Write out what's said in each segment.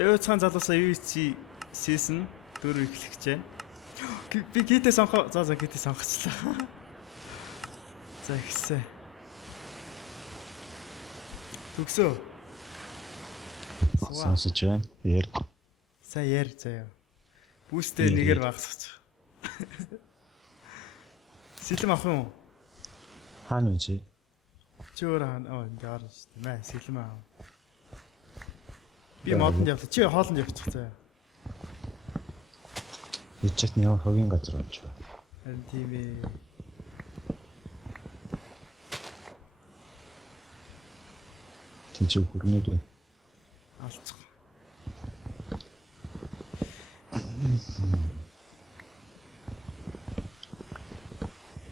Өөцхан залуусаа UC season 4 эхлэх гэж байна. Би гитээ сонгоо. За гитээ сонгочлаа. За ихсэ. Төгсөө. Сонсож байна. Яар. Сайн яар заяа. Бүүстээ нэгээр багсах. Сэлэм авах юм уу? Хаана вэ чи? Чи өөр хаана? Энд яар шүү дээ. Мэ сэлэм аа. Би модонд явлаа. Чи хоолнд явчих заяа. Ичэт нэг хогийн газар болж байна. Харин тийм ээ. Тинч хүрнэд байна. Алцах.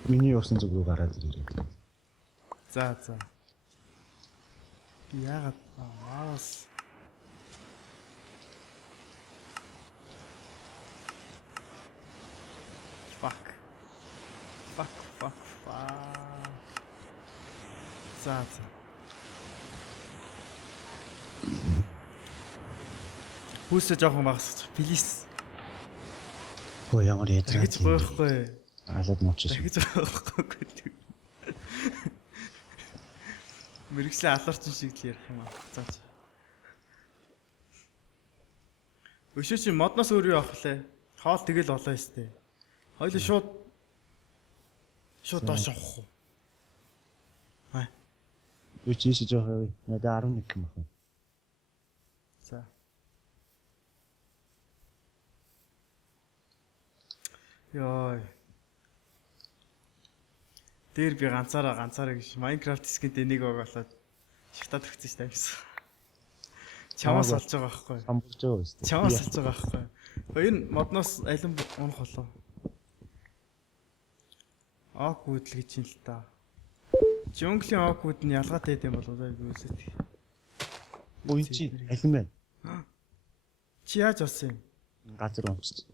Миний явсан зүг рүү гараад ирээ. За. Яагаад маус Fuck. За. Хүүсээ жоохон багсах. Плиз. Хөө ямар ядраа. Тэгж гойхгүй. Алаад муучих. Тэгж гойхгүй. Мэргэжлийн алуурчин шиг л ярих юм аа. Заач. Өшөө чи модноос өөр юу авах лээ? Хоол тэгэл олоо ёстэй. Хоёул шууд доош авах уу? Үчиж жоох яа. Надад 11 юм байна. За. Яй. Дээр би ганцаараа гэж Minecraft скинт энийг оголоод шигтаад өгсөн шүү дээ амжсан. Чамаас олж байгаа байхгүй. Хамбулж байгаа шүү дээ. Чамаас олж байгаа байхгүй. Энэ модноос алин унах болов. Awkward л гэж юм л та. Джунглийн awkward нь ялгаатай юм болов уу юусэт. Ой чи алин байна? Чи яаж олсон юм? Газар унцсан.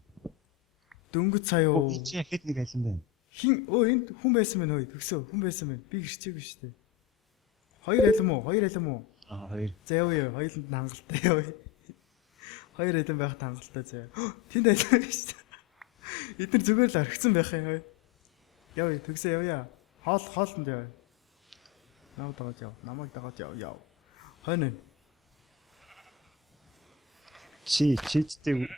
Дөнгөж сая юу? Чи хэд нэг алин байна? Хин энд хүн байсан мэн хөөе төгсөө хүн байсан мэн би гэрчээгүй шүү дээ. Хоёр алим уу? Аа хоёр. За явъя хоёуланд нь хангалттай явъя. Хоёр алим байхад хангалттай заяа. Тэнд алим шүү дээ. Эдгээр зүгээр л орхицсан байх юм хөөе. Явъя төгсөө явъя. Хоолнд явъя. Намайг дагаад яв. Хойно. Чичтэй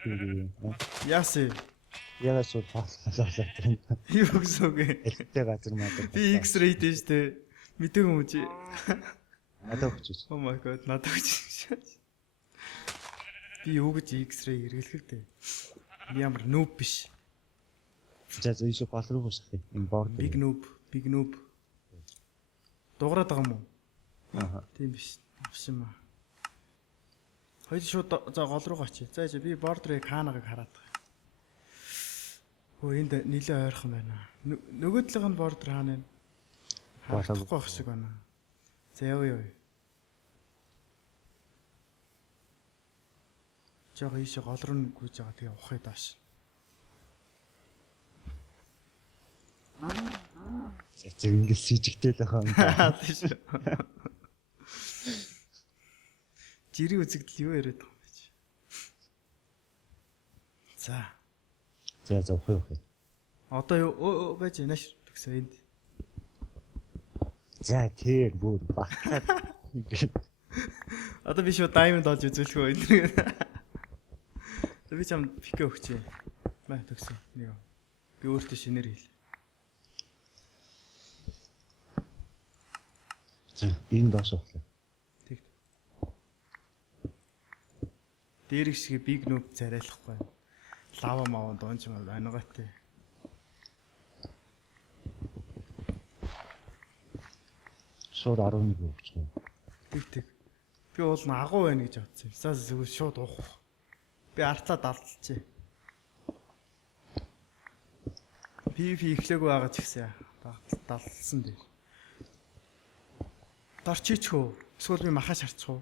Яасан. Яагаад шууд фаслалаад байна? Юу гэсэн үг вэ? Элтэй газар мадар. Би X-ray дээ штэ. Мэдээгүй юм чи. Надад өгч. Oh my god, надад өгч. Би юу гэж X-ray хэрэглэх вэ? Би ямар noob биш. За ийшээ гол руу босох юм. Борд. Big noob. Дуурайд байгаа юм уу? Аа. Тийм биш. Авш юм аа. Хоёул шууд за гол руу гачи. За би бордрыг хаанагыг хараад байгаа. Хөө энд нилээ ойрхон байна. Нөгөө талын бордер хаана вэ? Харахгүй байх шиг байна. За явъя. Жага ийшээ гол руу гүйж байгаа тэгээ ухах дааш. Цэцэг ингээл сижигтэй л хаа. Тийш. Жирийн үзэгдэл юу яриад байгаа юм бэ? За ухах. Одоо юу байж нааш төгсөө энд. За тэр бүр багтаад. Одоо би шууд diamond олж үзүүлэх үү энэ. Би чам пикэ өгчээ. Маа төгсөө. Нэг. Би өөртөө шинээр хэл. За энэ доош ухлаа. Тэг. Дээрх шиг big noob царайлахгүй. Лава маа доонч мал анагаатай. Шууд 11 өгч юм. Тэг. Би уул нь агуу байна гэж бодсон. За зүгээр шууд уух. Би артлаа далдалчээ. PvP эхлээгүй байгаа ч гэсэн далдалсан дээ. Дорчич хөө. Эсвэл би махаа шарчих уу?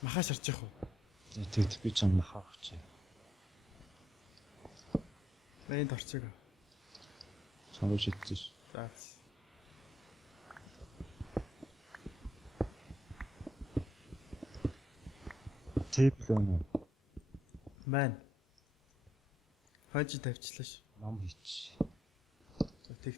Махаа шарчих уу? Тэг би ч юм махаа өгч. Энд дорчиг. Сонгож идсэн ш. За. Тэйп л байна уу? Байна. Хойж тавьчлаа ш. Ном хийч. Тэг.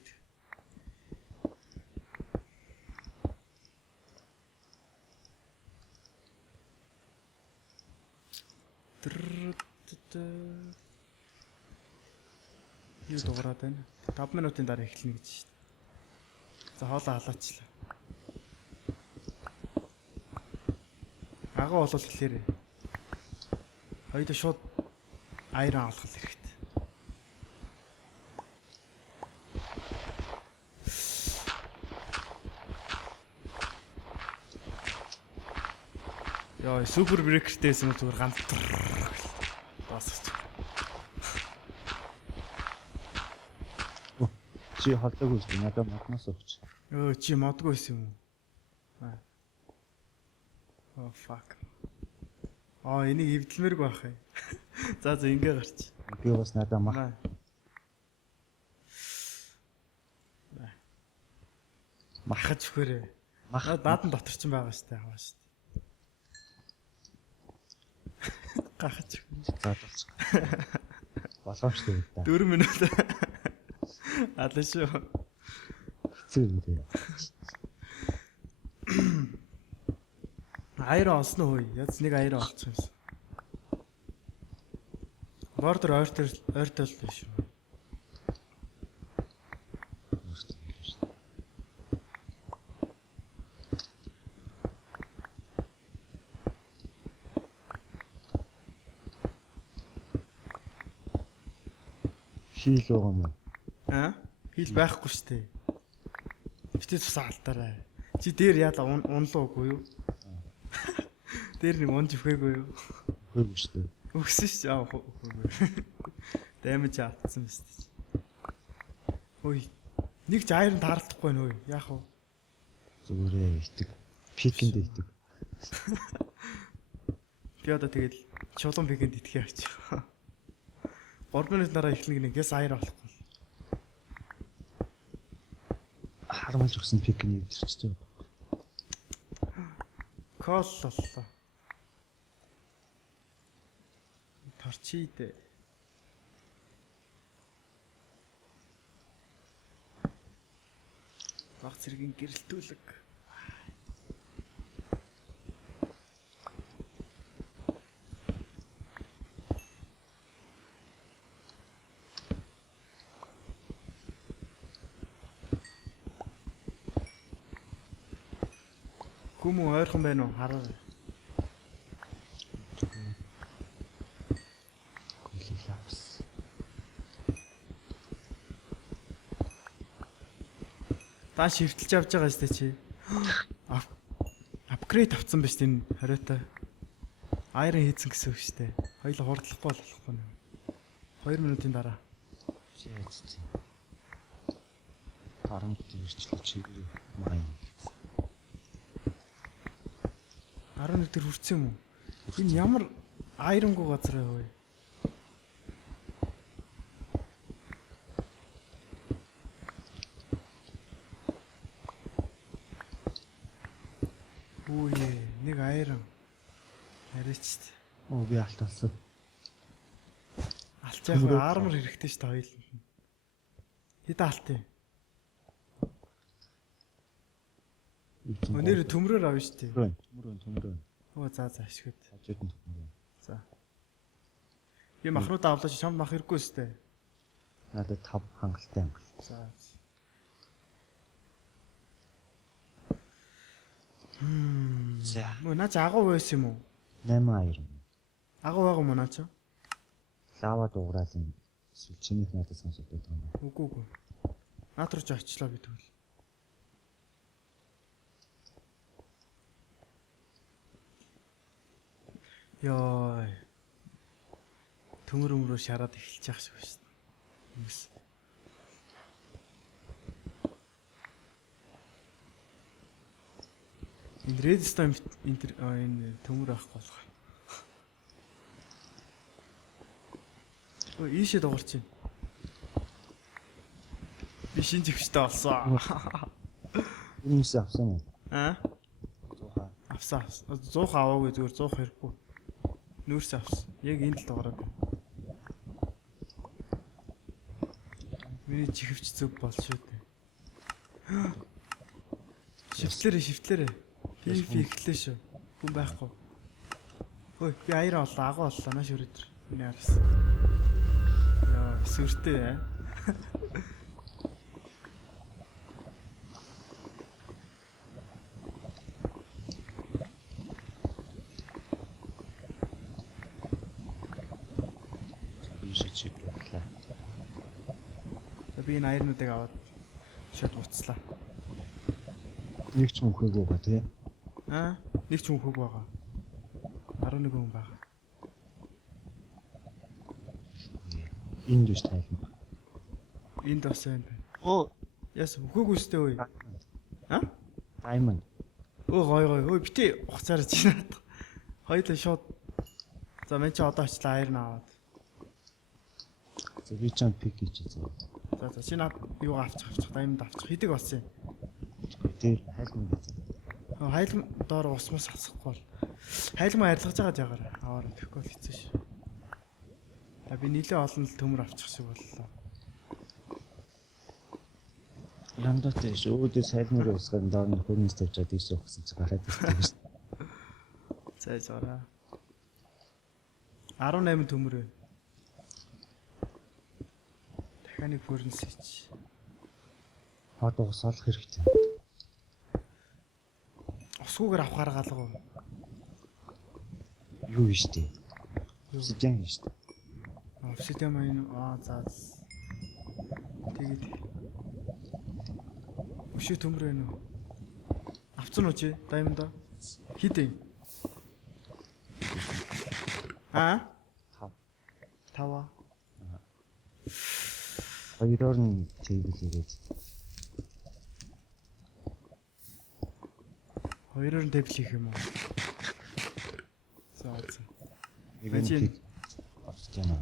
Юу дуурайд байна? 5 минутын дараа эхэлнэ гэж шүү дээ. За хоолоо халаачлаа. Агуу болол хэлээрээ. Хоёул шууд айран авах хэрэгтэй. Яа, супер брекертэйс юм зүгээр ганц басч. Чи халдаг үст надад матнаас өгч. Чи модгүй байсан юм уу? Oh fuck. Энийг эвдэлмэрг байх юм. За ингэ гарч. Би бас надад мах. Махаж өгөөрэй. Даадан дотор ч байгаа штэ аваа штэ. Гахаж. Заадалч. Боломжтой үү та. 4 минут. Адлаа шүү. Хэцүү юм дээ. Айрон олсон уу? Яц нэг айрон олчих юмсан. Бордер ойртол биш үү? Хил байгаа юм уу? Хил байхгүй штэ. Битээ тусаа алдаарай. Чи дээр яла унлуугүй юу? Дээр нэг унж өгөөгүй юу? Хөөг штэ. Өгсөн ш. Өгөөгүй. Дэмэж атсан биз дээ. Ой. Нэг ч айрон таарлахгүй нөө. Яах вэ? Зүгээрээ итэг. Пикэнд итэг. Би одоо тэгэл чулуун пикэнд итгэе авчих. 3 минут дараа эхлэх нэгээс айр болохгүй. Харамж өгсөн пикэнд ирчихсэн. Кол боллоо. Торчид. Баг зэргийн гэрэлтүүлэг. Хүмү ойрхон байна уу? Хараа. Та шивтэлж авч байгаа сте чи. Апгрейд авцсан биз энэ хориотой. Айрон хийцэн гэсэн үг штэ. Хоёул хурдлахгүй болохгүй нэ. 2 минутын дараа. Шээц. Харамт ирчлээ чигээр маа. 11 дээр хүрсэн юм уу? Энэ ямар айронгуу газар вэ? Үе, нэг айрон. Арайч. Би алталсан. Алт яг армор хэрэгтэй шүү дээ хоёул. Хэд алт юм? Өнөр төмрөөр авна шүү дээ. Төмрөө. Оо за ашигт. Ажид нь төмрөө. За. Би махнуудаа авлаач чамд мах хэрэггүй шүү дээ. Надад 5 хангалттай юм. За. За. Наач агуу байсан юм уу? 8 аяр. Агуу байгаа юм уу наач? Лава дуурал юм. Эсвэл чинийх надад сонсоод байдаг юм байна. Үгүй. Наад руу ч очлоо би тэгвэл. Яа. Төмөр шараад эхэлж явах шиг байна шүү дээ. Хүмүүс. Энэ Redstone энэ төмөр авах болох. Өө ийшээ дуурч байна. Би шинж ихтэй олсон. Үнээс авсан юм. Аа? 100 Авсан. 100 аваагүй зүгээр 100 хэрэггүй. Нүүрс авсан. Яг энэ л дуурайг. Миний чихвч зүг бол шүү дээ. Шифтлэрээ. Би ихлээ шүү. Хүн байхгүй. Хөөе, би аяра оллоо, агуу оллоо, нааш өрөөдөр. Миний араас. Яа, сүртэй аа. Шичиг боллоо. Би энэ аярнуудыг аваад шууд буцлаа. Нэг ч мөнхөөгүй ба тий. Нэг ч хүн хөг байгаа. 11 хүн байгаа. Энд биш тайлбар. Энд бас байна. Оо, Яс хөг үстэй үе. Diamond. Гой. Өө бити хуцаарч байна. Хоёулаа шууд. За мен чи одоо очлаа аярн аваад. За би чам пик хийчихээ. За чи над юу авчих, даймд авчих. Хэдэг болсон юм. Тэр хайлмаа гэж. Хайлм доор усмас асахгүй бол. Хайлмаа арилгаж байгаа жагаар аваар тэгэхгүй л хэцүү ш. Би нилээ олон л төмөр авчих шиг боллоо. Ландотэй өөдөө сайлмаар усган доор нь хөрнөс тавьчаад ийш өгсөн чи гараад ирсэн шүү. За зураа. 18 төмөр байна. Дахиад фурнс хийч. Хаад усаалах хэрэгтэй. Усгүйгээр авахаар галгаа. Юу ийштэй? Сидян ийштэй. Обсидиан маяг за. Тэгээд өшөө төмөр байна уу? Авцсан уу чи? Даймонда. Хидэ. Тава. Хоёроор нь тэйблээд. Хоёроор нь тэйбл хийх юм уу? За. Эвэн авчихна.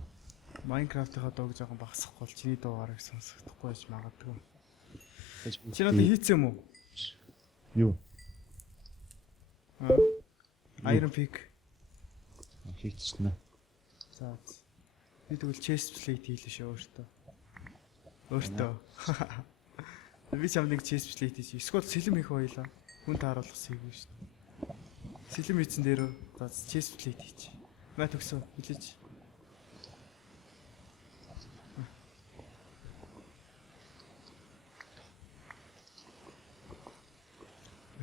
Майнкрафтынхаа дууг жоохон багасгахгүй бол чиний дуугаарыг сонсохдохгүй байж магадгүй. Чи надад хийцэн юм уу? Юу? Iron pick. Хийчихнэ. За. Би тэгвэл chest plate хийлээ шүү өөртөө. Би чамд нэг chest plate хийж. Эсвэл сэлэм хийх хоёлаа. Хүн тааруулах хийгээв шүү. Сэлэм хийцэн дээрөө за chest plate хийж. Маа төгсөө хэлээч.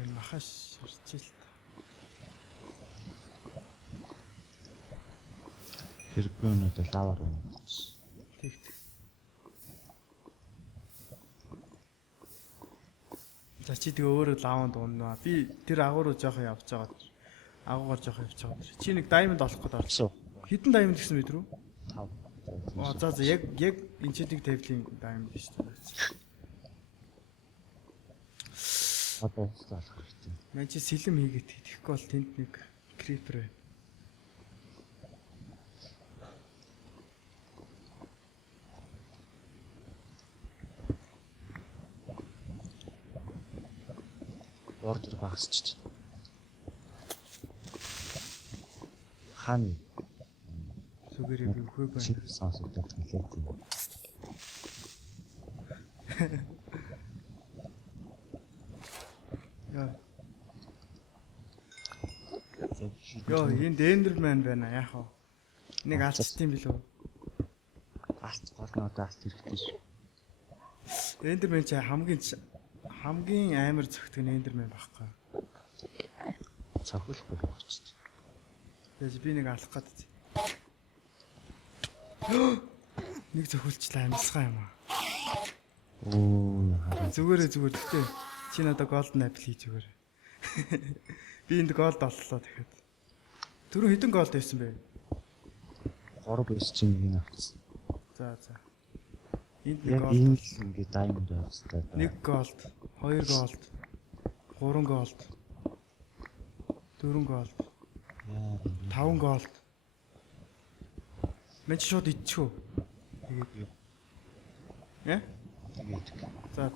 Энэ махаш ширчил. Хэрэггүйнүүд лавар байна. Тэг. За чи тэгээ өөрөө лаванд уунаа. Би тэр агууруу жоохон явж байгаа. Агуугаар жоохон явж байгаа. Чи нэг даймонд олох гээд орсон. Хитэн даймонд гэсэн мэт рүү? 5. За яг энэ чинь нэг тавилын даймонд шүү дээ. Одоо залах хэрэгтэй. Мэн чи сэлэм хийгээд тэгэхгүй бол тэнд нэг крипер байна. Ордер багасчих. Хаана Сүгээрээ би үхээ байна. сонсогдох хэлээгүй. Йоо, энд эндермен байна яах вэ? Нэг алцсан билүү? Алц голноо алц хэрэгтэй шүү. Эндермен чи хамгийн амар зөгтгөн эндермен байхгүй. Цохиулахгүй болчихсон. Тэгээс би нэг алах гээд. Нэг зөхөлчлээ амьсгаа юм аа. Оо, зүгээр гэхдээ чи надад голден апл хийж зүгээр. Би энд голд оллоо тэгэхэд. Түрүү хэдэн голд байсан бэ? 3 биш чинь нэг авчихсан. За. Энд нэг Яг голд. энэ л ингээд diamond авчихсан. 1 голд, 2 голд, 3 голд, 4 голд, 5 голд. Мэн чи шууд идчихв. Тэгээд. Яа? За.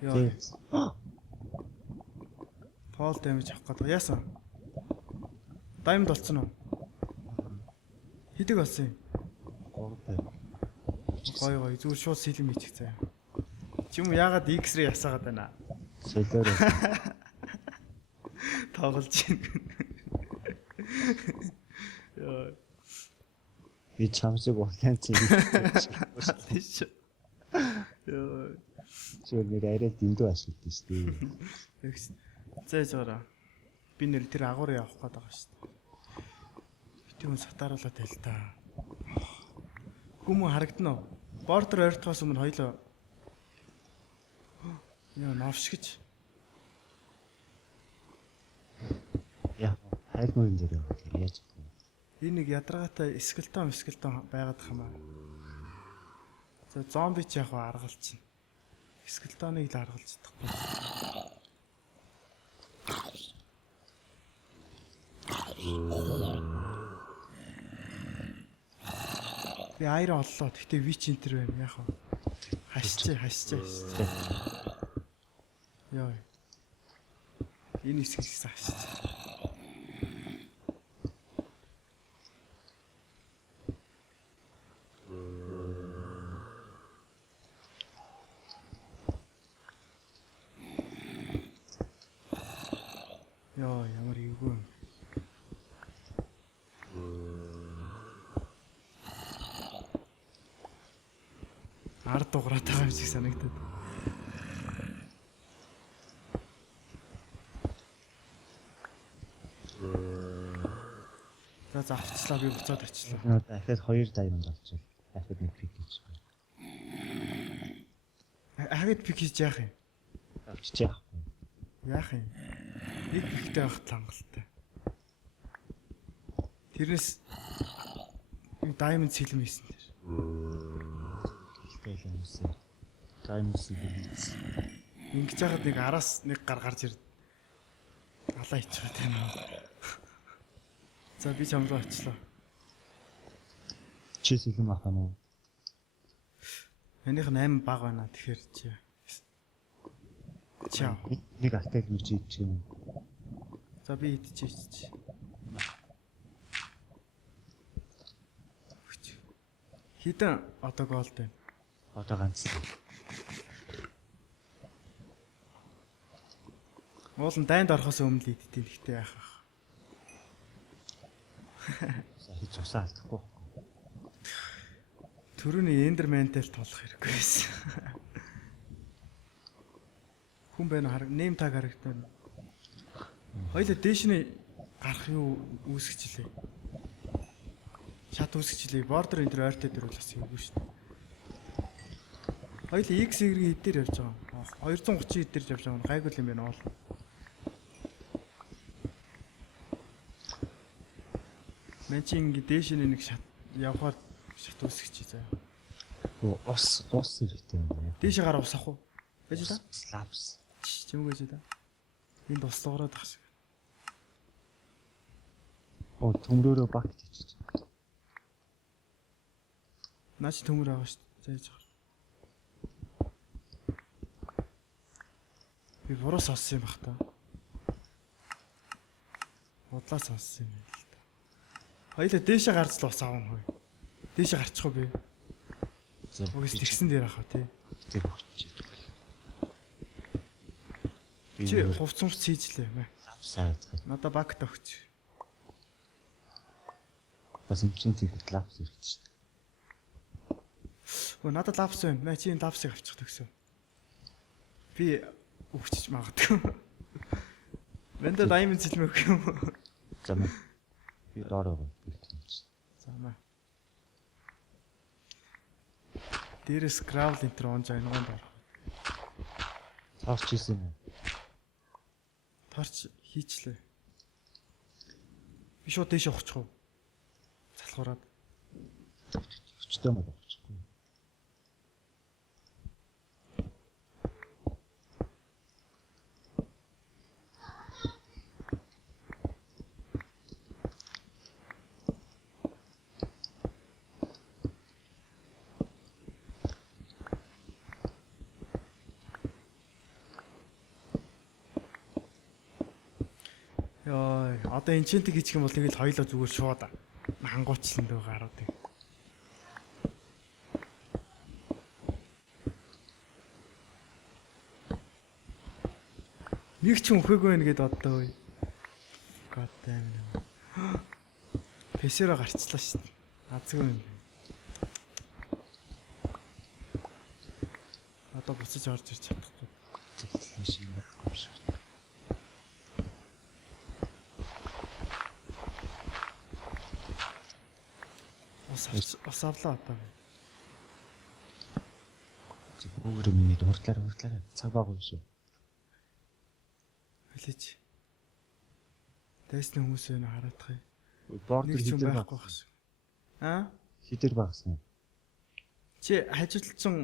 Яа. Fall damage авах гэдэг. Яасан? Diamond болцсон уу? Хэдэг болсон юм? 3 Гой зүгээр шууд сэлэм хийчих заяа. Чи юм яагаад X-ray ясаагаад байна? солиор Тоглож байна. Яа. би чамсыг урлан цэг. Тийш. Яа. Чигээр нэр арай дэндүү ашигладаг шүү дээ. Зайж байгаа. Би нэр тэр агуур явах гээд байгаа шүү дээ. Битүүн сатааруулаад байл та. Хүмүүн харагдана уу? Бордер ойртохоос өмнө хоёлоо яа навш гэж. Яа, хайлмын дээр яваа. Яаж вэ? Энэ нэг ядаргаатай скелтон байгаад хамаа. За зомби ч яг аргалж чинь. Скелтоныг л аргалж чадахгүй. Би айр оллоо. Гэхдээ вич энтер байна яах вэ? Хашчээ. Яа. Энэ хэсгээс хашчээ. Яа, ямар эвгүй. Ард дуграад байгаа юм шиг санагдаад. За завчлаа би буцаад очлоо. Дахиад 2 diamond авчихсан. Дахиад нэг пик хийж байгаа. Хагад пик хийж яах юм? Авчиж яах вэ? Яах юм? Нэг пиктэй авах хангалттай. Тэрнээс diamond сэлэм хийсэн дээр. Ихтэй юм уу? Diamond сэлэм. Ингэж яхад нэг араас нэг гар гарч ирд. Алаа ичгээд байна. За би чамруу очлоо. Чи сэлэм авах юм уу? Энийг 8 баг байна. Тэгэхээр чи. Чаа. Нэг атак хийж идэх юм. За би идчихээч. Хитэн одоо голд байна. Одоо ганц. Уулын дайнд орохоос өмнө л идтiin гэхдээ яах вэ? Хийж усаа алдахгүй. Төрөний эндерментэл тулах хэрэггүй байсан. Хүн байна уу? Нэм таг харагдана. Хоёлаа дээшний гарах юу үүсгэжлээ. Шат үүсгэжлээ. Бордер энэ төр ойртой дээр бол бас юугүй шүү дээ. Хоёлаа X Y дээр явж байгаа. 230 дээр явж байгаа. Гайгүй юм байна уу? Мэн чи ингэ дээшний нэг шат явхаар шат үүсгэж заа. Ус хэрэгтэй юм байна. Дээшээ гараа ус авах уу? Байж та? Слапс. Чимгээж та. Энд услуураад ах шиг. Оо төмрөөрөө баг тийч. Наач төмөр байгаа шүү дээ. Зааж байгаа. Би буруу сонссон юм бах та. Бодлоо сонссон юм байна л та. Хоёлаа дээшээ гарч л ус аавна хөөе. Дээшээ гарчих уу би? Угс тэгсэн дээр ахаа тий. Тэр өгч. Чи хувцсамж хийжлээ мэ. Лапсаа. Надаа багт өгч. Бас юм чин тийх лапс ирэх шүү дээ. Өө надад лапс байна. Мэ чи энэ лапсыг авчих төгсөө. Би өгчиж магадгүй. Вэнда даймонд сэлмэх юм. За мэ. Би доороо бэлтэнч. За мэ. Дээрээс гравл энтер онж айнуунд ор. Таарч ийсэн юм. Тарч хийчлээ. Би шууд дээш явах уу? Залхуураад. Өчтөө мод авчихгүй. Яа, одоо энчэнтэг хийчих юм бол тэгэл хоёлоо зүгээр шууд. Хангуучлан дөө гаруудыг. Нэг ч өхөөгүй байх гээд боддоо үе. God damn it. Пэсэрэ гарчлаа шүү дээ. Азгүй юм. Одоо буцаж орж ирч чадахгүй. Тэглэн шиг байхгүй шүү. Ус авлаа одоо. Зүгээр миний хурдлаар цаг баггүй шүү. Хэлээч. Тэсний хүмүүс юу хараадах юм. Бордер Нэг ч юм хідэр байхгүй байх шүү. Аа? Хідэр багсан. Чи хажуулсан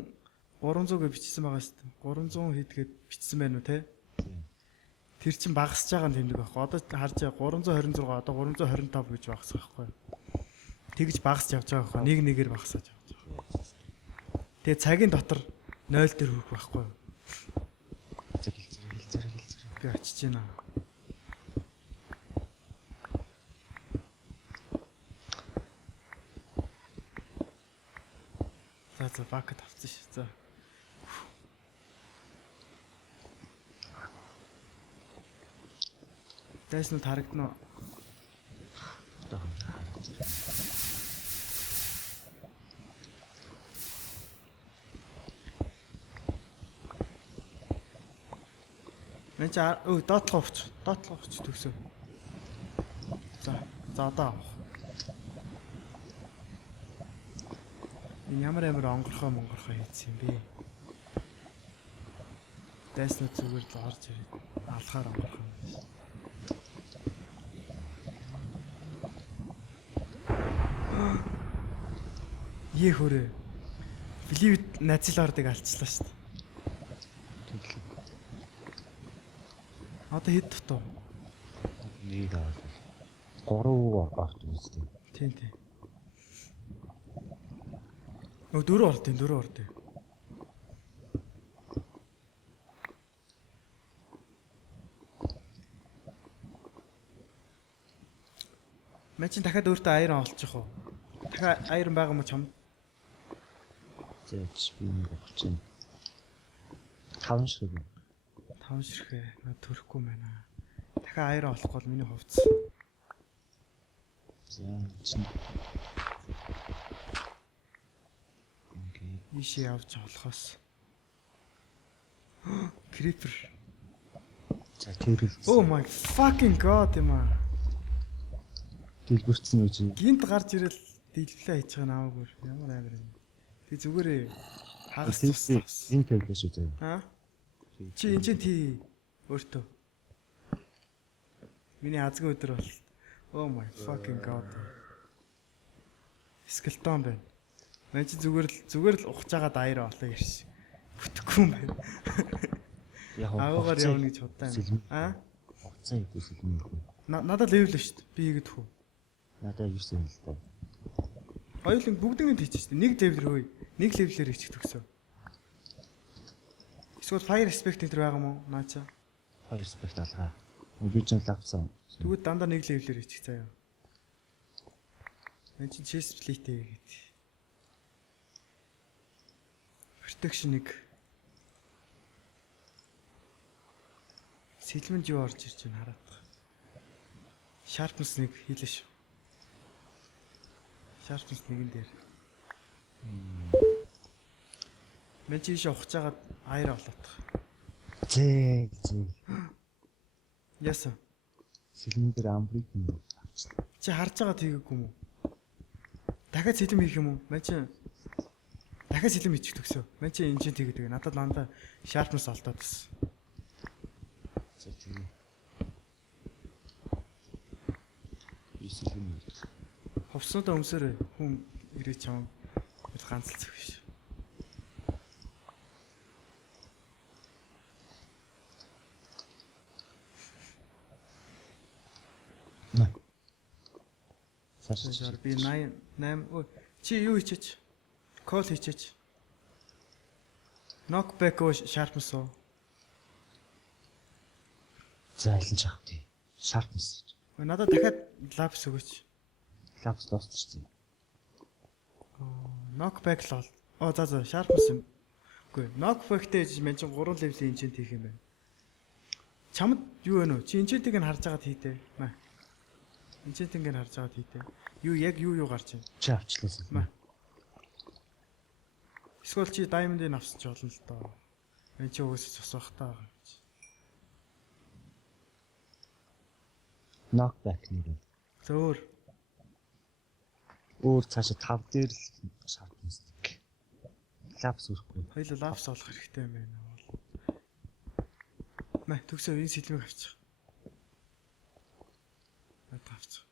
300 гэ бичсэн байгаа шүү дээ. 300 хийдгээд бичсэн байна уу те? Тэр чин багасж байгаа нь тэмдэг байхгүй. Одоо харж 326 одоо 325 гэж багасах байхгүй. Тэгж багасч явж байгаа байхгүй. Нэг нэгээр багасаж явж байгаа. Тэгээ цагийн дотор 0 дээр хүрэх байхгүй. Хэлцэр. Би очиж байна. За бакет авчихсан шүү. За. Дэснэ харагдана уу? Энд доотлоо овч төгсөө. За одоо авах. Энэ ямар онгорхоо хийсэн юм бэ? Дэснэ зүгээр л орж ирээд алхаар онгорхоо. Хөрөө. Бливд нацилаардыг алчлаа шүү дээ. Одоо хэд дутуу? Нэг аваад. 3 авт үзтээ. Тийм. 4 орд. Мэн чинь дахиад өөртөө айрон олчих уу? Дахиад айрон байгаа юм чам? Зэч би нэг болчихно. 5 ширхэг. 5 ширхээ. Наа төрөхгүй байна. Дахиад айрон олохгүй бол миний хувцс. За чинь. Окей. Ишээ явж болохоос. Creeper. За тэрэл. Oh my fucking god юм аа. Дэлбэрсэн үү чи? Гинт гарч ирэл дэлбэлээ хийж байгаа наамаагүй. Ямар амир юм. Би зүгээрээ хагас тус. Энэ тэрлээ шүү дээ. Аа? Чи энэ тий өөртөө. Миний азгүй өдөр бол. Oh my fucking god. Скелтон байна. Мэн чи зүгээр л ухаж байгаа даяар олоо ярьш. Бүтэхгүй юм байна. Яг агаагаар явна гэж удаан. Аа? Хуцаа хийсэн юм уу? Надад левел шүү дээ. Би хийгээд хөө. Надад 9 л дээ. Хоёулын бүгднийг хийчих шүү дээ. Нэг левел хөөе. Нэг левелээр хийчих төгсөө. Эсвэл fire respect энэ байгаа юм уу? Наача. Fire respect алгаа. Би ч л авсан. Тэгвэл дандаа нэг левелээр хийчих заяа. Энд чинь chest plate хийгээд. Protection 1. Сэлмэнд юу орж ирж байна хараад. Sharpness 1 хийлээ шүү. Sharpness 1-ын дээр. Мэн чи ийш ухаж агаад аяр олоодох. Зээ. Яса. Сэлмэн дээр амбрыг авчихсан. Чи харж байгаа тийгээгүй юм уу? Дахиад сэлэм хийх юм уу? Мэн чи дахиад сэлэм хийчих төгсөө. Мэн чи энэ чинь тийгээд надад дандаа sharpness олдоод байсан. За тийм. Исэлэн. Ховснуудаа өмсөөрэй. Хүн ирээ чам ганцалцах биш. На. Сашаар би 8 чи юу хийчээч? Кол хийчээч. Knockback оо sharpness оо. За айлан чах тий. Sharpness. Надад дахиад lapis өгөөч. Лапс дуусчихсан. Knockback л бол. За sharpness юм. Үгүй knockbackтэй ээж мен чинь 3 level-ийн enchant хийх юм байна. Чамд юу вэ нөө? Чи enchant-ийг нь харж байгаад хийдэ. Маа. Enchant-ийг нь харж байгаад хийдэ. Юу яг юу гарч байна? Чи авчлаасан. Маа. Эсвэл чи diamond-ыг авсан ч болно л доо. Мен чи угсаж цус байх таа. Knockback нэр. Зөөр. Өөр цаашаа 5 дээр л sharpness. Лапс үрхгүй. Хоёул лапс олох хэрэгтэй юм байна. Мэ төгсөө энэ сэлмийг авчих. Авчих.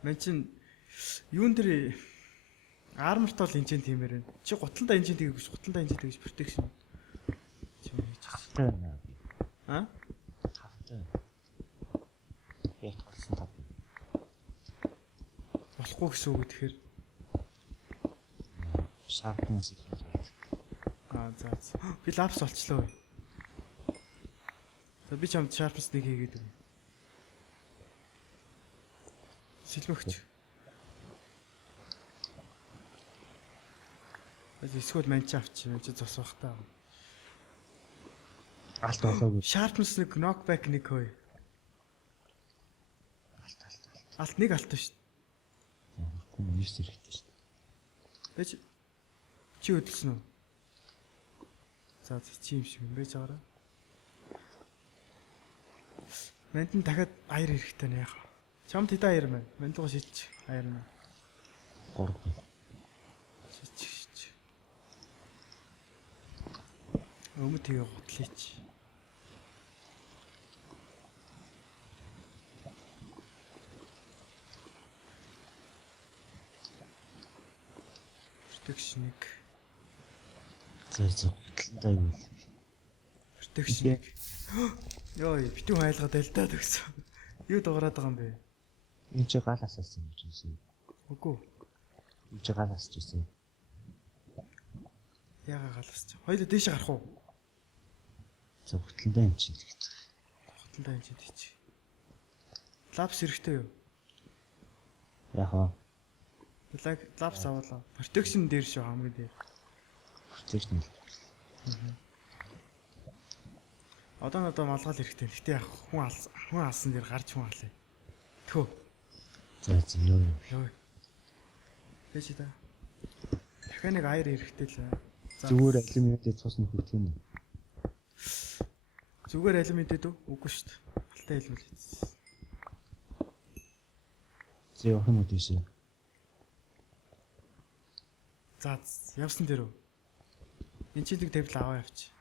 Мен чин юун дээр арморт бол энчэн тиймэр байна. Чи гуталдаа энчэн тийгэж гуталдаа энчэн тийгэж protection. Чи хийж байна. А? Тавтай. Яг болсон тав. Болохгүй гэсэн үг тэгэхээр. Sharpness их. За. Би лапс олчлоо. За би чамд sharpness нэг хийгээд өгье. Сэлмэгч. Эсвэл манч авч, манч зос бах таа. Алт болоогүй. Sharpness нэг knockback нэг хой. Алт нэг алт шүү дээ. Хүн юус хэрэгтэй шүү Бэж дээ. чи хөдөлсөн үү? За чи юм шиг юм байж байгаараа. Мэнтэн дахиад аяр хэрэгтэй нэ яах. Чамд хэдэн аяр мэн? Мэнд л шилж аяр мэн. 3. Шич. Өмнө тэгээ готлооч. Protection нэг. Зөөлтэй юу. Protection нэг. Йоо, битүү хайлгаад байлдаад өгсөн. Юу дуурайд байгаа юм бэ? Энд чи гал асаасан гэж үсэн. Үгүй. Энд чи гал асаж үсэн. Яга галасч. Хоёул дээш гарах уу? Зөвхөлтэй юм чи гэж. Хотондоо энэ тийч. Лапс хэрэгтэй юу? Яхаа. Лапс аваалаа. Protection дээр шүү хамгийн дээр. Protection. Одоо малгаал хэрэгтэй. Гэтэ яг хүн алсан дээр гарч хүн алаа. Тхөө. За юу. Йоо. Тэжи та. Дахиад нэг аяр хэрэгтэй л. Зүгээр алюминий цус нь хүрдэг юм. Зүгээр алюминий дүү? Үгүй шүү дээ. Алтай хэлмэл. Зөө хэмэд ийшээ. За явсан дээр үү? Энд чи нэг тавил аваа явчих.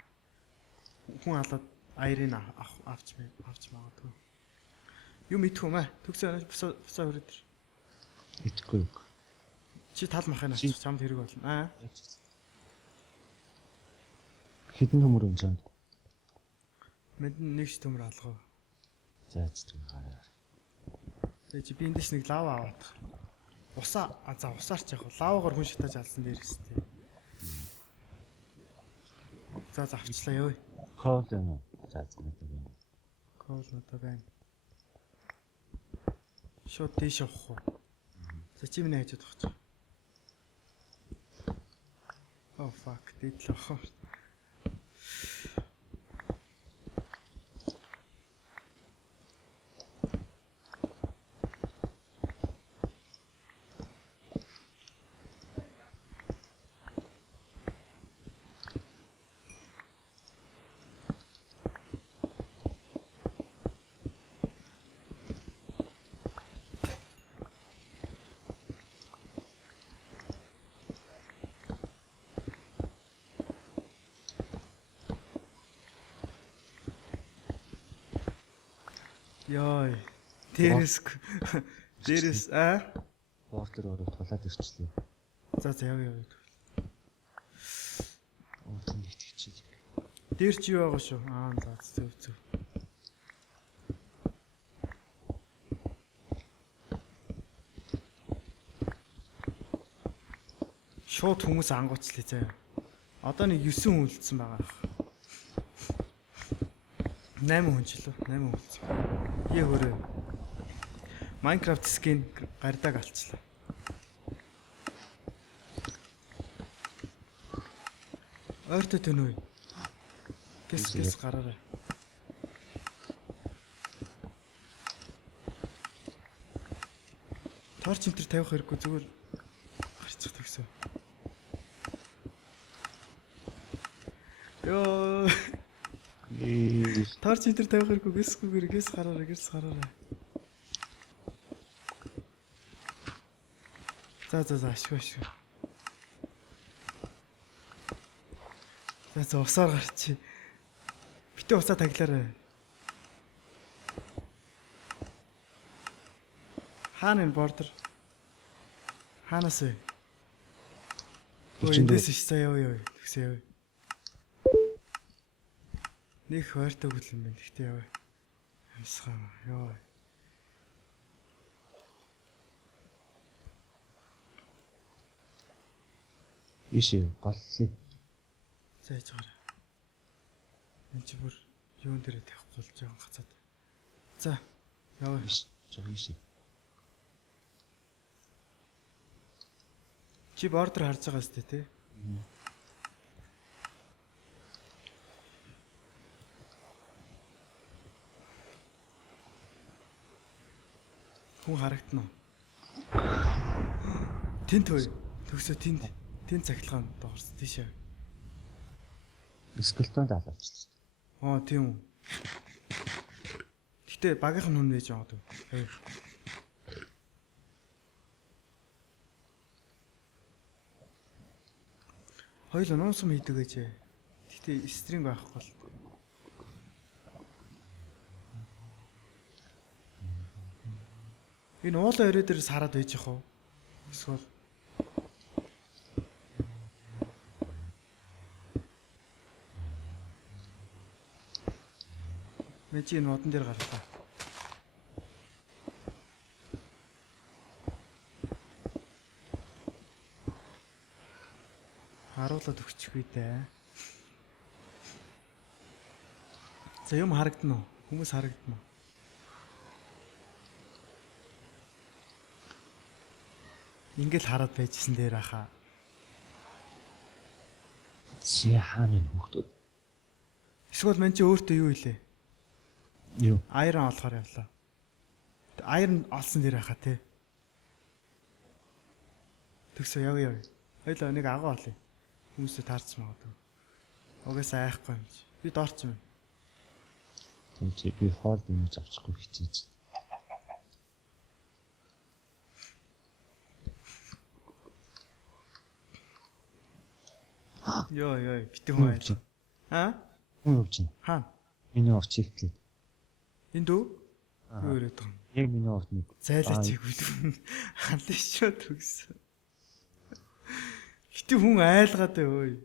Хүн алаад аярыг авч магадгүй. Юм идэх юм аа. Төгсөө буцаа хүрээд. Итгэхгүй. Чи тал махын авчих чамд хэрэг болно. Аа. Хитэн төмөр юм чам. Мэд нэг ш төмөр алгаа. За зүг хараа. Тэгээ чи би эндээс нэг лава аваад. Усаарч яг лавагаар хүн шатаж алсан дээрээс тээ. За авчлаа ёо. Кол юм уу? За мэдээ байна. Кол одоо байна. Шот тийш авах уу? За чи минь хайж чадах гэж. Oh fuck, дэдлээ. Яй. Дээрээс Бортер ороод тулаад ирчлээ. За яв. Ууц нэг тийч. Дээр чи юу байгаа шүү? За зөв. Шууд хүмүүс ангуучлаа заяа. Одоо нэг 9 хүн үлдсэн байгаа. 8 хүн ч лөө 8 хүн. Хөрөө. Minecraft skin гардаг алчлаа. Ойртой төнөө. Гэс гараарай. Торч энэ төр тавих хэрэггүй зүгээр гарчих төгсөө. Йоо. Торч энэ төр тавих хэрэггүй гэс гараарай. За ашгүй. За усаар гарчи. Битээ усаа таглаарай. Хаана энэ бордер? Хаанаас вэ? Эндээс ш заяа юу. Тэгсээ яв. Нэг хойртой гүлэн байна. Гэхдээ яв. Амсгаа ёо. Ишээ голлоо. Зайж гараа. Энд чи бүр юун дээрээ тавихгүй болж байгаа гацаад. За. Яв. Ишээ. Чи бордер харж байгаа сте тий. Хүн харагдана уу? Тэнт хөөе. Төгсөө тэнд цахилгаан доорс тийшээ. Скелтон даалаач. Тийм үү. Гэтэ багийнхан хүн нээж байгаа дөө. Хоёул нуусам хийдэг гэж. Гэтэ стринг байхгүй бол. Энэ уулаа өрөө дээрээс хараад байж яах вэ? Эсвэл Мэжи энэ модон дээр гарлаа. Харуулаад өгчих үү. За юм харагдана уу? Хүмүүс харагдана уу? Ингээл хараад байжсэн дээр ахаа. Чи хааны хүүхдүүд. Эсвэл мэн чи өөртөө юу илээ? Юу? Айрон олохоор явлаа. Айрон олсон дээр ахаа те. Тэгсээ яв. Хоёлоо нэг агуу олъё. Хүмүүсээ таарч магадгүй. Угаасаа айхгүй юм чи. Би доорч юм. Чи би хоол юмж авчихгүй хичээж. Йоо, битэн хүн айр. Хүн явж байна. Хаана? Миний овч ихлээ. Энд үү? Юу яриад байгаа юм? Яг миний овч нэг. Зайлаач хийгүүл. Ханлаа шүү төгс. Гэтэ хүн айлгаад өө.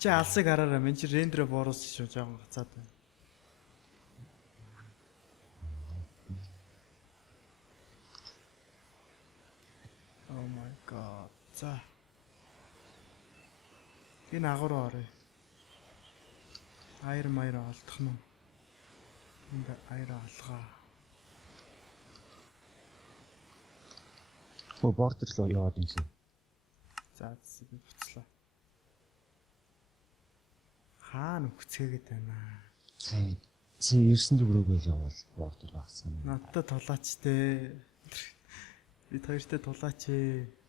Чи алсыг хараараа мен чи рендерэ боороос шүү жоохон гацаад байна. Oh my god. За. Энэ агуур орё. Айр олдох нь. Энд айр алгаа. Бордер руу яваад юм шиг. За би буцлаа. Хаана хүцгээгээд байна. Чи 9 төгрөгөө явал бордер багсан. Надтай тулаач те. Бид хоёртай тулаач ээ.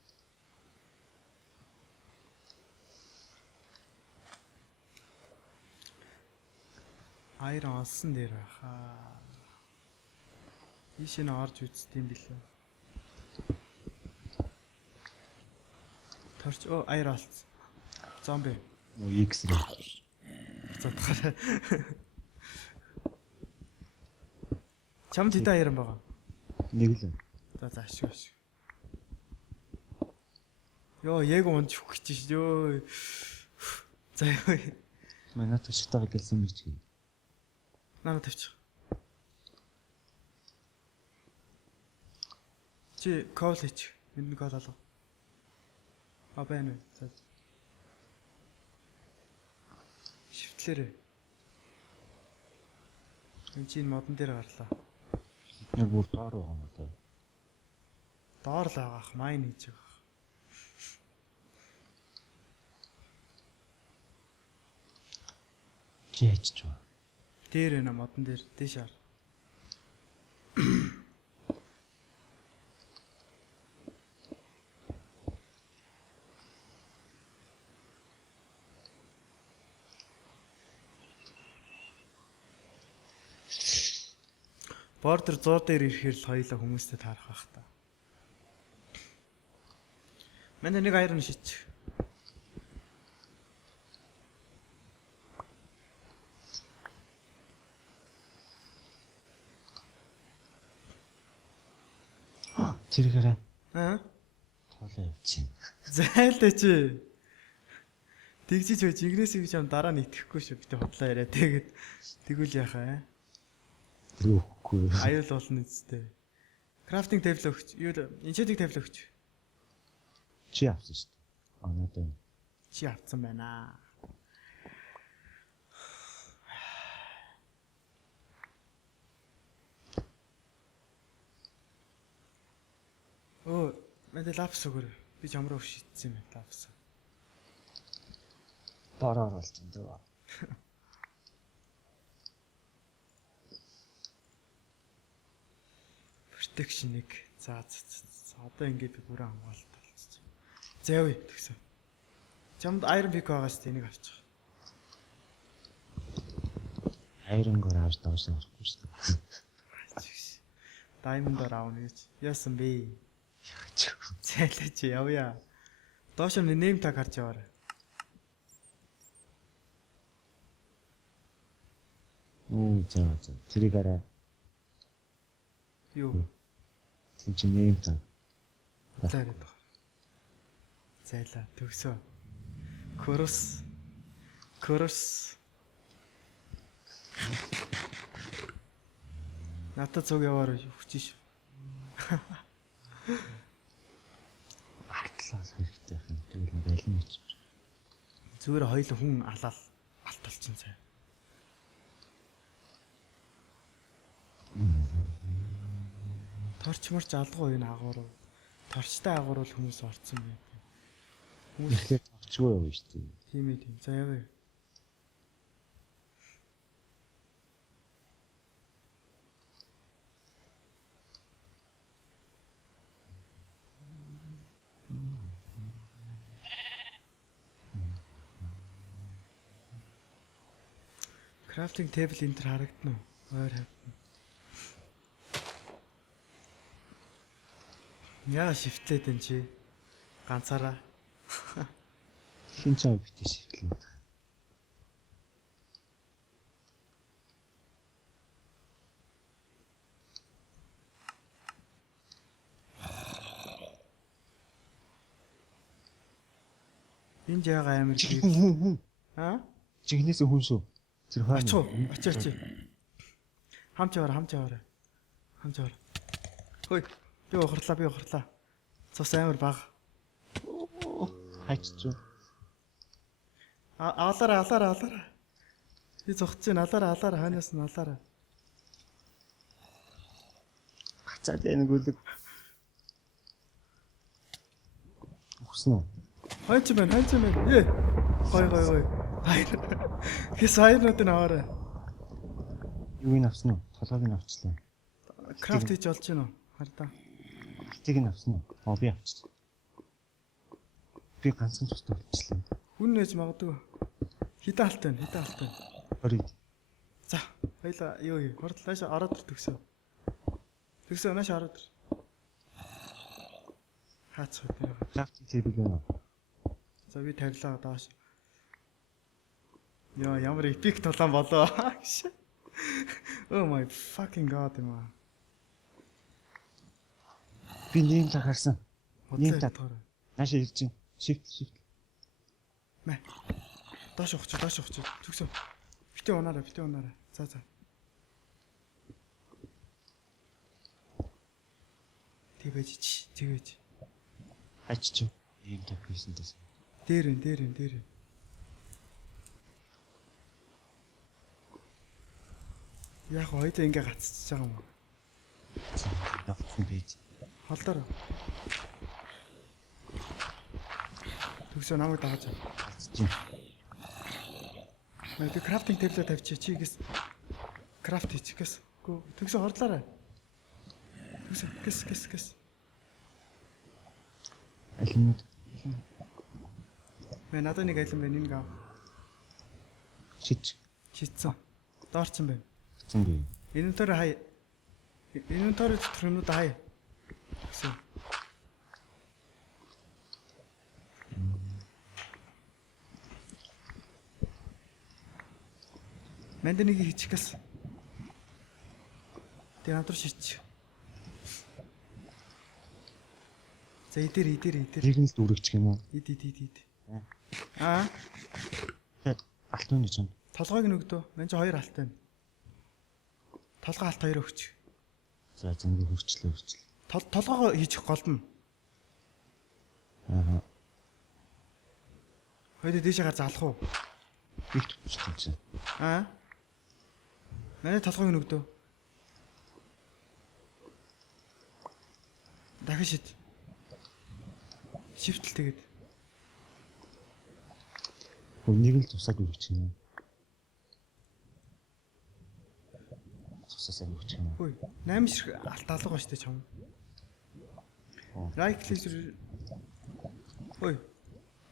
Айр олсон дээр хаа. Ийш нь орж үздэм билээ. Торч айр олцсон. Зомби. X рүү. Задахаарай. Чамд хэдэн айран байгаа? Нэг л. За ашиг. Йоо, яг унж хөх гэж шүү. За ёо. Манай төчтөг гэлсэн мич гээ. Наа тавьчих. Чи кол хийч. Энд кол алга. Байна уу? За. Шифтлээрээ. Энд чинь модон дээр гарлаа. Яг бүр таар байгаа юм даа. Доор л байгаах, майн хийж байгаа. Чи яж чаа. Дээр ээ модон дээр дээш хар. Бордер 100 дээр ирэхээр л хоёулаа хүмүүстэй таарах байх та. Манай нэг айрон шич. Тэргээрээ Аа? тоолоо явчих. Зайлаа чи. Тэгжиж байж игнээс гэж юм дараа нь итгэхгүй шүү. Гэтэ хотлоо яриа. Тэгээд тэгвэл яхаа. Тэрүүхгүй. Аюул болно үстэй. Крафтинг тавил өгч. Юу энчетик тавил өгч. Чи авсан шүү дээ. Надад. Чи авцсан байна. Оо, мэдээ лапс өгөр. Би ч амраа шийдсэн юм байна лапс. Бараар болсон дөө. Protection 1. За. Одоо ингээд би бүрэн хамгаалалт болчихсон. За яв тэгсэн. Чамд Iron Pick байгаа шүү дээ, энийг авчих. Айронгоор авч давсан болохгүй шүү дээ. Diamond-оор аавна гэж. Яасан бэ? Зайлаач явъя. Доош нь name tag харж яваарай. За. Тэрийг арай. Юу? Тин чи нэм та. Зайлаад баг. Зайлаа төгсөө. Крос. Надад цог яваар хүчиш. Артлаа хэрэгтэй юм. Тэгвэл байлын гэж. Зүгээр хоёул хүн алаал алт болчихсон цай. Торч марч алгуу энэ агуур. Торчтой агуур бол хүмүүс орцсон юм. Хүмүүс Тэгэхээр орчгүй явна шүү дээ. тийм ээ тийм. За явъя. Crafting table энэ төр харагдана уу? Ойр харагдана. Яа шифтлээд энэ чи ганцаараа. Хин цаа битээ шивтлээ. Энэ жаага амир хийх. Аа? Жигнээс хүн шүү. Тэр хаа. Очи. Хамч яваарай. Хөөе. Би ухарлаа. Цус амир баг. Хайчч. Алаараа. Би зогцсон алаараа ханаас нь алаараа. Хацаад энэ гүлэг. Ухсан уу? Хайч байна. Ээ. Гой. Хэс хайрнууд нь аваарай. Юу ин авсан уу? Толгойг нь авчлаа. Крафт хийж болж гинөө. Хардаа. Хитийг нь авсан уу? Би авчихсан. Би ганцхан тустай болчихлоо. Хүн нээж магадгүй. Хитэ алт байна. Орой. За, хоёлаа юу. Хурдлааш ороод төгсөө. Нааш ороод. Хаац хөтөө. Крафт хийдэг юм уу? За би тавилаа доош. Яа, ямар эпик тулаан болоо. Oh my fucking god юм аа. Би нэм та харсан. Нэм та. Хотлоо. Нааш ирж чинь. Shift. Мэ. Доош ухчих. Төгсөө. Битээ унаарай. За. Тэгэж. Хайчч. Ийм та хийсэнтэйс. Дээр. Яг хоёул ингээ гацчихж байгаа юм уу? Давхсан бийж. Холдоор. Төгсөө намайг дааж. Алдчих. Би крафтинг тэрлээ тавьчих. Чи гис крафт хийчих гэс. Гүү төгсөө хордлаарай. Төгсөө гэс. Алимнууд Мэ надад нэг алим байна энэ гав. Шидсэн. Доорцсон байна. Хэцэн би. Инвентори хай. Инвентори төрнүүд хай. Гэсэн. Мэнднийг хийчих гэс. Тэ хамтар шич. За идэр. Тэрийг нь л дүүрэгчих юм уу? Ид. Аа. Алтын гэж юм. Толгойг нөгдөө. Мэн чи 2 алт байна. Толгой алт 2 өгч. За зэнгээ хөрчлөө. Толгойгоо хийчих голдно. Аа. Хойд дээшээ залах уу? Их төвчтэй чинь. Аа. Манай толгойг нөгдөө. Дахин шид. Шифтэл тэгээд. Хүнийг л тусаад үргэж юм. Тусаасаа үргэж юм. Хөөе. 8 шиг алт алга ба штэ чам. Right click. Хөөе.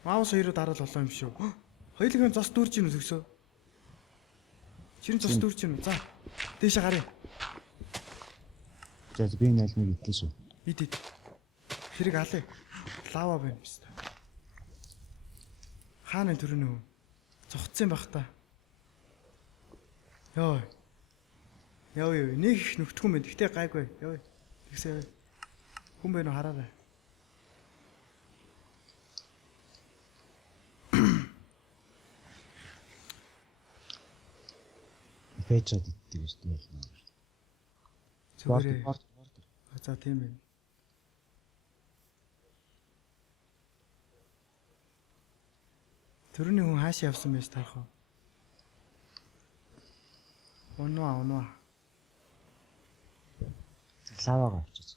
Маус хоёроо дараал болоо юм шүү. Хоёулын цус дүүрж гинүү төгсөө. Чирэн цус дүүрж гинүү. За. Дээшээ гарыг. За би энэ альмыг идлээ шүү. Ид. Тэрийг алъя. Лава байна биз дээ. Хаана төрөнө үү? Цогцсон байх та. Йоо. Нэг их нүгтгүн байна. Гэтэ гайгүй. Йоо. Тэгсээ. Хүн байна уу хараарай. Пэйжэд иддэг шүү дээ. Зүгээр. За тийм ээ. Төрөний хүн хаашаа явсан байж таах вэ? Оноо. Лавагаа авчиж.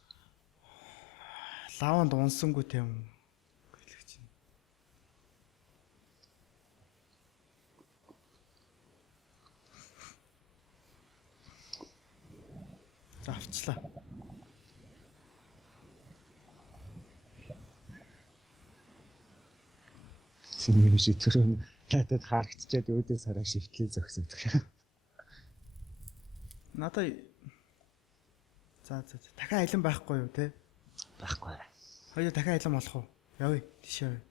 Лаванд унсангүй тийм үү? Гэлэх чинь. За авчлаа. Синий шиг төрөө надад харагдчихад өөдөөс хараа шивтлээ зогсогдох. Надаа За дахиад алим байхгүй юу те? Байхгүй. Хоёул дахиад алим болох уу? Явъя тийш явъя.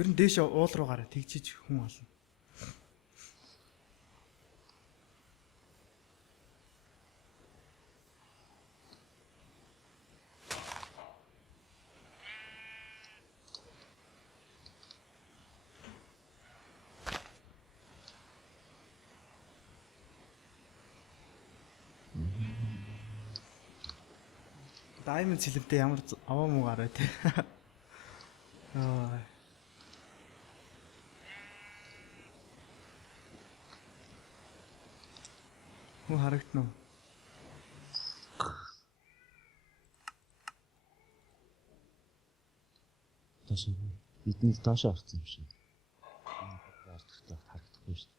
Ер нь дээш уул руу гараа тэгчиж хүн олно. Diamond цэлэвтэй ямар аваа муу гараа те. Аа. Хөө харагдана уу? Таш бидний доош орсон юм шиг. Яартахтай харагдахгүй шүү дээ.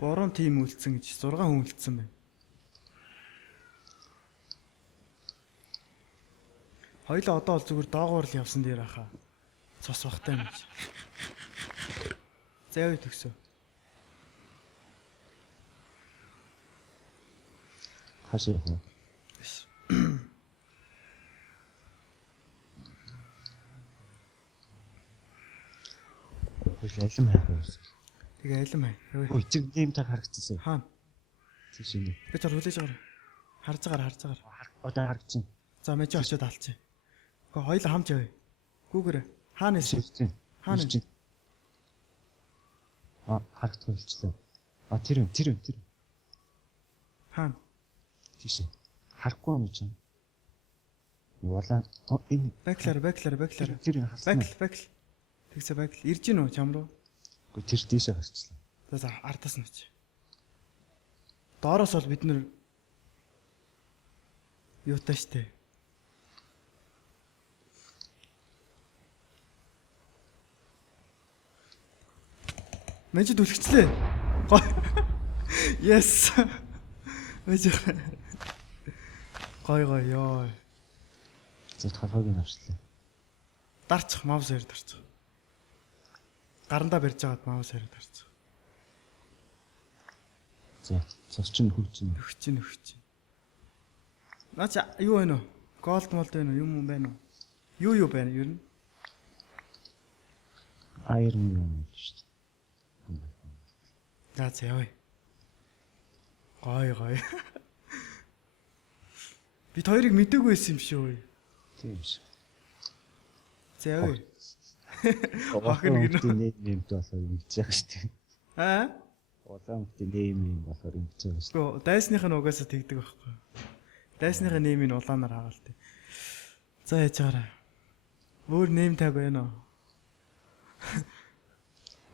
3 тим үлдсэн гэж 6 хүн үлдсэн байна. Хоёлаа одоо бол зүгээр доогуур л явсан дээр хаа. Цос бахтай юм чи. Заяа төгсөө. Хашаа хөө. Хөөе алим хайх уу. Тэгээ алим хай. Ой чиг ийм та харагдчихсан. Хаана? Тийш юм. Би ч хүлээж байгаа. Харж байгаа. Одоо харагдчихна. За мэж очиод алчи. Гэхдээ хоёул хамж явъя. Гүүгэр. Хаана шивсэн. Хаана? Харагдахгүй болчихлоо. Тэр. Хаана? Тийш. Харахгүй юм чинь. Яваалаа. Энэ бэклэр. Тэр хасна. Бэкл. Тэгсэ бэкл. Ирж гин үү чам руу? Гэхдээ тэр тийшээ гарчлаа. За ардаас нь ч. Доороос бол бид нэр юутай штэ. Мэнчид үлгчлээ. Гой. Yes. Мэнч. Гой ёо. Зөв толгойг нь авчлаа. Дарчих маус хоёр дарчих. Гарандаа барьж байгаад маус хоёр дарчих. За цосчин хөгжин. Өгч. Наач юу вэ нөө? Голд молд вэ нөө? Юм байна уу? Юу байна ер нь? Iron юм шүү дээ. За яваа. Гой. Бид хоёрыг мэдээгүй байсан юм шүү. Тийм шүү. За яваа. Охин нэг нэмт болохоор ингэж байгаа шүү дээ. Аа? Улаан хөтний нэм болохоор ингэж байгаа шүү. Гөө дайсных нь угаасаа тэгдэг байхгүй. Дайсныхаа нэмийг улаанаар хаагаал тээ. За яаж байгаарай. Өөр нэм таг байна уу?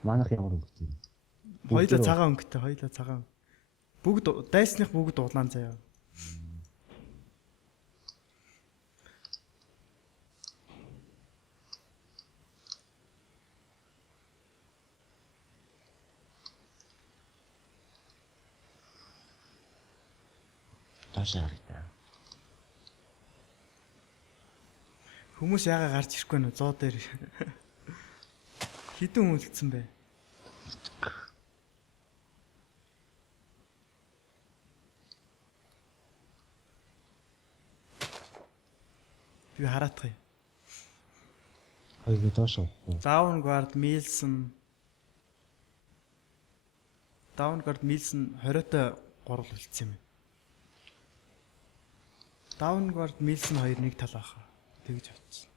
Манайх ямар өнгөтэй. Хоёлаа цагаан өнгөтэй. Бүгд дайсных бүгд улаан заяа. Ташаартай. Хүмүүс яага гарч ирэхгүй нөө 100 дээр. Хитэн үлдсэн бэ? Би хараатгая. Хоёул доош уу. Давнгаард Милсон 20-той 3 үлдсэн юм. Давнгаард Милсон 2 нэг тал баха. Тэгж авчихсан.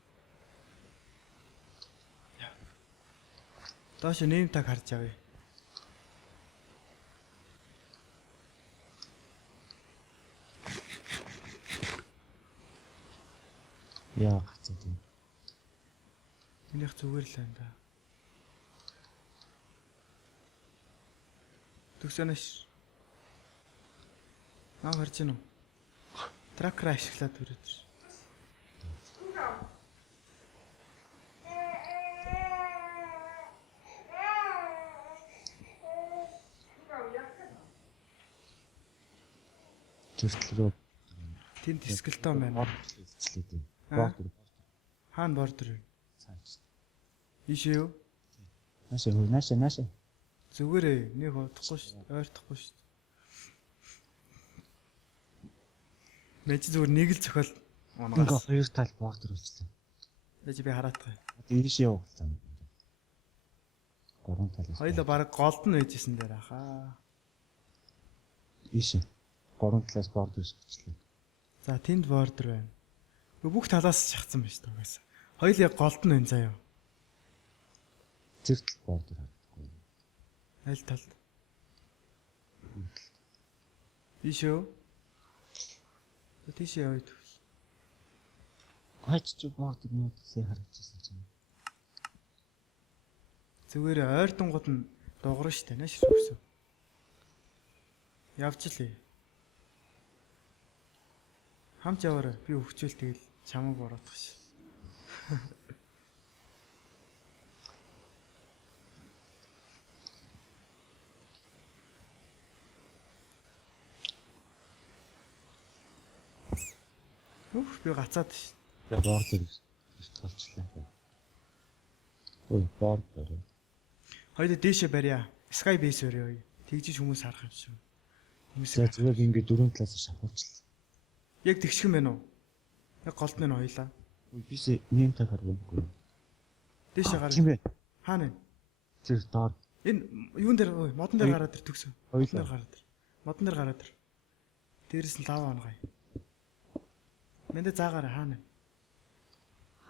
Доош нэм таг харж явъя. Яа гацаа тийм. Минийх зүгээр л байна да. Төгсөнөш. Наа харж гинөө. Тракер ашиглаад өрөөд. Төртлөрөө Тэнд скелтон байна. хэлцлээ тийм. Бордер. Хаана бордер вэ? Цаач. Ишээ юу? Наашаа. Зүгээрээ нэг удахгүй шүү дээ. Ойртохгүй шүү дээ. Мэж зүгээр нэг л зохиол Ингээ унгаас. хоёр тал бордер үлдсэн. Мэж би хараатгая. Ийш явуулсан. Гурван талаас. Хоёлаа баг голд нь байжсэн дээр ахаа. Ийш. Гурван талаас бордер шигчлээ. За тэнд бордер байна. Бүх талаас шахацсан байна шүү дээ угаасаа. Хоёул яг голд нь байна заяа. Зэрэгтэл бордер харагдахгүй. Аль талд? Биш үү? Тийш яваад. Хаач ч бордер нүдсээ харагдчихсан чинь. Зүгээр ойртонгууд нь дуурна шүү дээ. Нааш зүгсэн. Явж лээ. Хамт яваарай. Би өвчөөл тэгэл чамаг ороодох ш. Би гацаад ш. Я бордер толчлаа. Ой, бордер. Хоёул дээшээ барья. Sky base барья. Тэгжиж хүмүүс харах юм шиг. За зүгээр ингээд дөрөв талаас шахуулчихлаа. Яг тэгшхэн байна уу? Яг голд нь хоёлаа. Ой биш нэм та харахгүй. Дээшээ гараа. Тийм ээ. Хаана вэ? Тэр доор Энэ юун дээр ой модон дээр гараад ир төгсөө. Хоёлаа. Модон дээр гараад ир. Модон дээр гараад ир. Дээрээс нь лав онгой. Мэндэ заагаараа хаана вэ?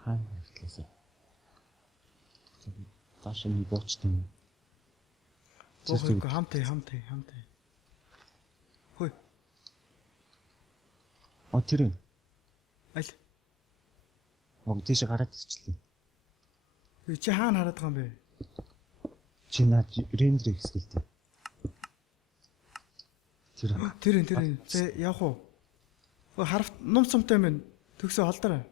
хаана хэвтлээсэ. Тааш нь боочтой. Бохойг хамтай. Хөөе. Тэр нь. Аль. Тийш гараад ирчихлээ. Чи хаана хараад байгаа юм бэ? Чи наад рендер хийсгэлтэй. Тэр. За явах уу? Харафт ном цомтой юм. Төгсөө холдорой.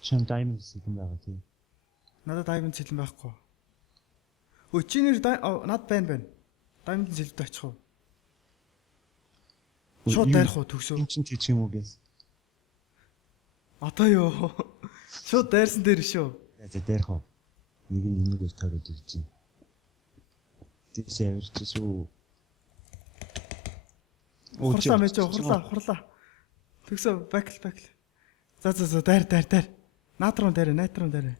Чим diamond сэлэн байгаа тийм. Надад diamond цэлэн байхгүй. Өө чи нэр над байна. Даймд зэлдэ очих уу? Шууд дайрах уу төгсөө? Энд чинь тийч юм уу гэс. Одоо юу? Шууд дайрсан дээр шүү. За дээрх уу. Нэг нь энэгээр тойроод ирж байна. Тийш явж шүү. Ухарлаа мэж ухарлаа. Төгсөө бакл. За дайр. Наатруу дайр.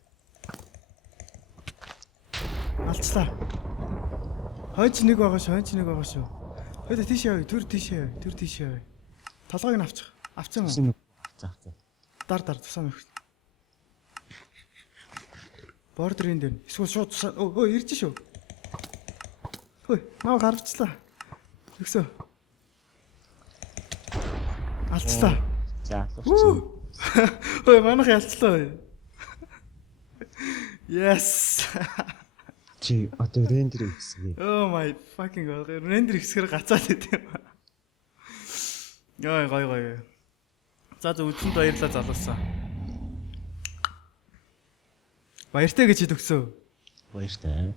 Алцлаа. Хойч нэг байгаа шүү. Хойд тийш явъя. Түр тийш явъя. Толгойг нь авчих. Авсан уу? За. Дар тусаа мэх. Бордрын дээр. Эсвэл шууд тусаа. Өө ирж шүү. Хөөе, наа гарвчлаа. Төгсөө. Алцлаа. За. Хөөе, манайх ялцлаа. Yes. Чи одоо рендер хийсгээ. Oh my fucking god. Рендер хийсгэр гацаад идэв. Яа гой. За үзэнд баярлалаа залуусаа. Баяртай гэж төгсөө. Баяртай.